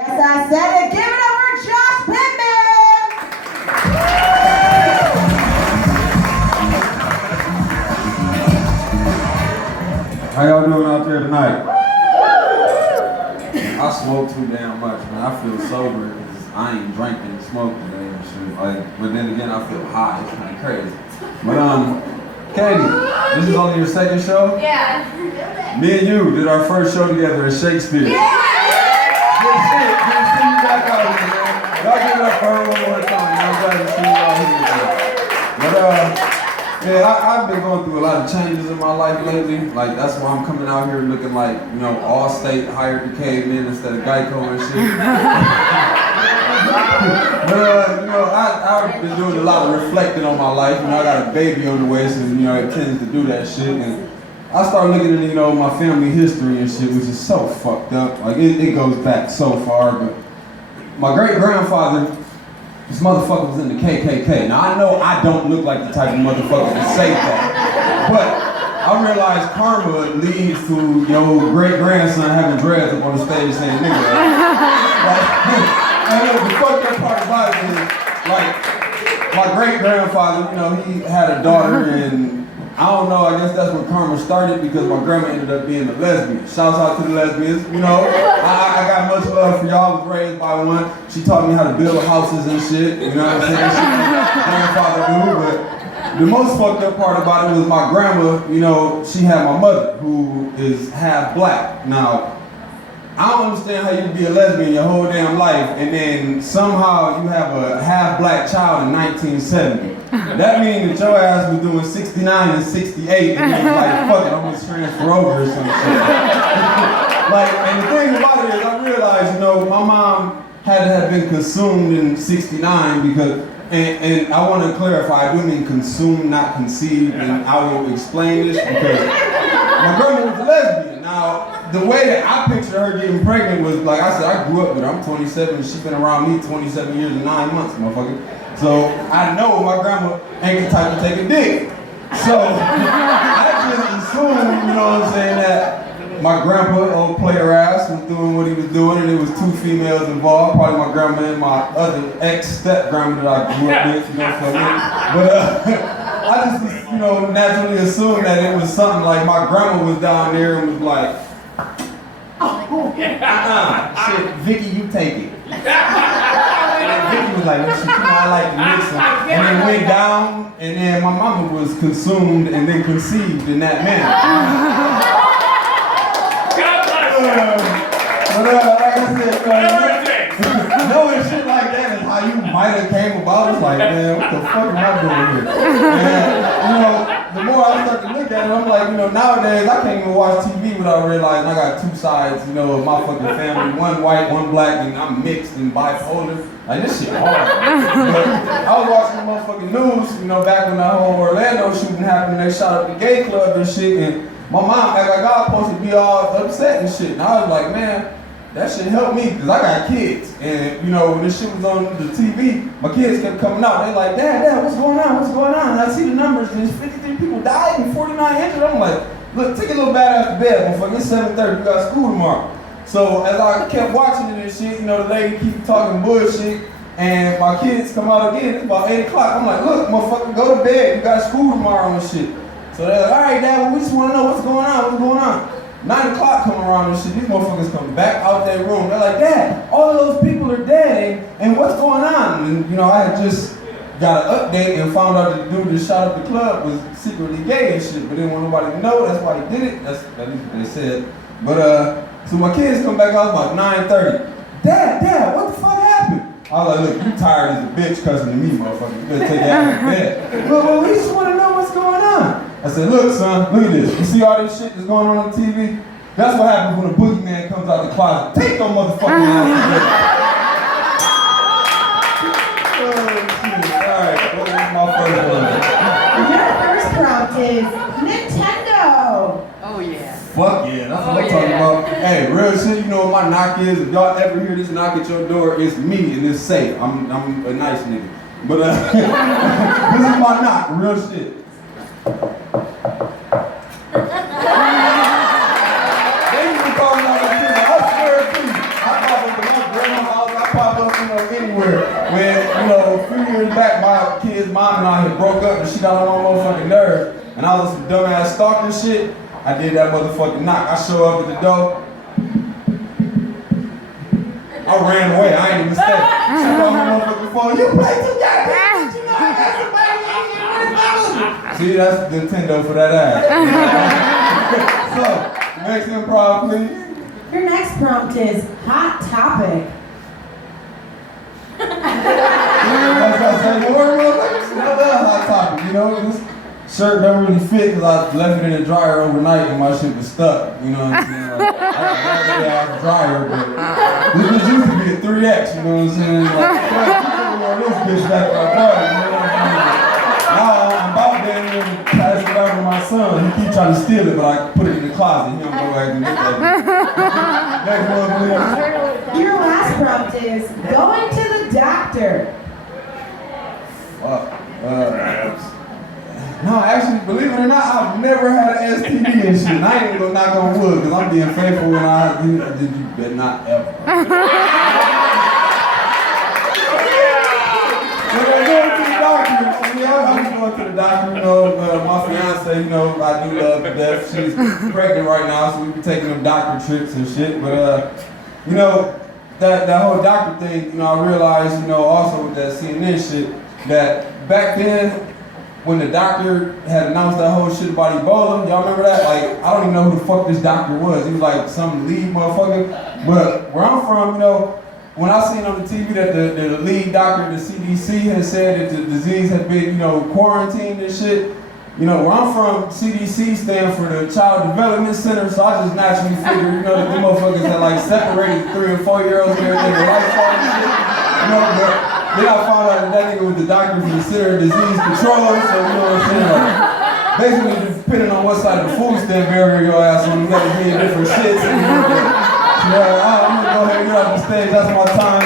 Yes, I said it. Give it up for Josh Pittman! How y'all doing out there tonight? I smoke too damn much, man. I feel sober because I ain't drinking and smoking today and shit. But then again, I feel high. It's kind of crazy. But Katie, this is only your second show? Yeah. Me and you did our first show together at Shakespeare. Yeah! Good shit. Good to see you back out here, man. Y'all give it up for her one more time. I'm glad to see you all here, man. But yeah, I've been going through a lot of changes in my life lately. Like, that's why I'm coming out here looking like, you know, Allstate hired the cavemen instead of Geico and shit. But, you know, I've been doing a lot of reflecting on my life. You know, I got a baby on the way, so, you know, it tends to do that shit. And I started looking at, you know, my family history and shit, which is so fucked up. Like, it goes back so far. But my great-grandfather, this motherfucker was in the KKK. Now, I know I don't look like the type of motherfucker to say that, but I realized karma leads to your great-grandson having dreads up on the stage saying nigga. And the fucked up part about it is, like, my great-grandfather, you know, he had a daughter, and I don't know, I guess that's when karma started because my grandma ended up being a lesbian. Shouts out to the lesbians, you know. I got much love for y'all. I was raised by one. She taught me how to build houses and shit, you know what I'm saying? She my grandfather knew, but the most fucked up part about it was my grandma, you know, she had my mother who is half black. Now, I don't understand how you can be a lesbian your whole damn life and then somehow you have a half black child in 1970. That means that your ass was doing 69 and 68 and you was like, fuck it, I'm gonna transfer over or some shit. Like, and the thing about it is I realized, you know, my mom had to have been consumed in 69 because, and I want to clarify, I do mean consumed, not conceived, and I will explain this because my grandma was a lesbian. Now, the way that I picture her getting pregnant was, like I said, I grew up with her. I'm 27 and she's been around me 27 years and 9 months, motherfucker. So I know my grandma ain't the type to take a dick. So I just assumed, you know what I'm saying, that my grandpa, old player ass, was doing what he was doing and there was two females involved, probably my grandma and my other ex-step-grandma that I grew up with, you know what I'm saying? But I just, you know, naturally assumed that it was something like my grandma was down there and was like, shit, Vicky, you take it. And Vicky was like, well, shit, you know, I like to mix them. And then went down, and then my mama was consumed and then conceived in that manner. But like I said, knowing shit like that is how you might have came about. It's like, man, what the fuck am I doing here? And, you know, the more I start to look at it, I'm like, you know, nowadays I can't even watch TV without realizing I got two sides, you know, of my fucking family. One white, one black, and I'm mixed and bipolar. Like, this shit hard. But I was watching the motherfucking news, you know, back when that whole Orlando shooting happened, they shot up the gay club and shit, and my mom act like I was supposed to be all upset and shit. And I was like, man, that shit helped me, because I got kids. And, you know, when this shit was on the TV, my kids kept coming out. They like, Dad, what's going on? What's going on? And I see the numbers, there's 53 people died and 49 injured. I'm like, look, take a little badass to bed, motherfucker. It's 7:30, we got school tomorrow. So as I kept watching it and shit, you know, the lady keep talking bullshit, and my kids come out again, it's about 8 o'clock. I'm like, look, motherfucker, go to bed, you got school tomorrow and shit. So they're like, all right, Dad, well, we just want to know what's going on. 9 o'clock come around and shit, these motherfuckers come back out their room. They're like, Dad, all of those people are dead, and what's going on? And, you know, I had just got an update and found out that the dude that shot up the club was secretly gay and shit, but didn't want nobody to know. That's why he did it. That's at least what they said. But, so my kids come back out about 9:30. Dad, what the fuck happened? I was like, look, you tired as a bitch cussing to me, motherfucker. You better take that out of bed. Well, we just want to know what's going on. I said, look, son, look at this. You see all this shit that's going on TV? That's what happens when a boogeyman comes out the closet. Take them motherfucking ass. Alright, what was my first one? Your first prompt is Nintendo. Oh, yeah. Fuck yeah, that's what I'm talking about. Hey, real shit, you know what my knock is? If y'all ever hear this knock at your door, it's me and it's safe. I'm a nice nigga. But this is my knock, real shit. They used to call me out that shit. I swear to you, I called up to my grandma time I had broke up and she got on my motherfucking nerve, and I was some dumbass stalking shit, I did that motherfucking knock. I show up at the door. I ran away. I ain't even stay. She got my motherfucking phone. You play too goddamn much. You know I got somebody. See, that's Nintendo for that ass. So, next improv, please. Your next prompt is hot topic. That's what I say. Don't worry, motherfuckers. Another hot topic, you know? This shirt don't really fit because I left it in the dryer overnight and my shit was stuck. You know what I'm saying? Like, I had a dryer, but this used to be a 3X, you know what I'm saying? Like, this bitch back my party, you know what I'm saying? Now I'm about to pass it out to my son. He keep trying to steal it, but I put it in the closet. He don't go back and look at it. Next one, please. Your last prompt is going to the doctor. No, actually, believe it or not, I've never had an STD and shit. And I ain't even gonna knock on wood, because I'm being faithful when you better not ever. But I'm going to the doctor. I'm going to the doctor, you know, my fiance, you know, I do love to death. She's pregnant right now, so we be taking them doctor trips and shit. But, you know, that whole doctor thing, you know, I realized, you know, also with that CNN shit, that back then, when the doctor had announced that whole shit about Ebola, y'all remember that? Like, I don't even know who the fuck this doctor was. He was like some lead motherfucker. But where I'm from, you know, when I seen on the TV that the lead doctor, the CDC, had said that the disease had been, you know, quarantined and shit, you know, where I'm from, CDC stand for the Child Development Center, so I just naturally figured, you know, that them motherfuckers had like separated 3 and 4 year olds and everything, the lifestyle and shit, you know, but then I found out that nigga was the doctor for the Center of Disease Control, so you know what I'm saying, like, basically depending on what side of the food stamp barrier your ass on, you gotta be in different shits, and, you know, but, I'm gonna go ahead and get off the stage, that's my time.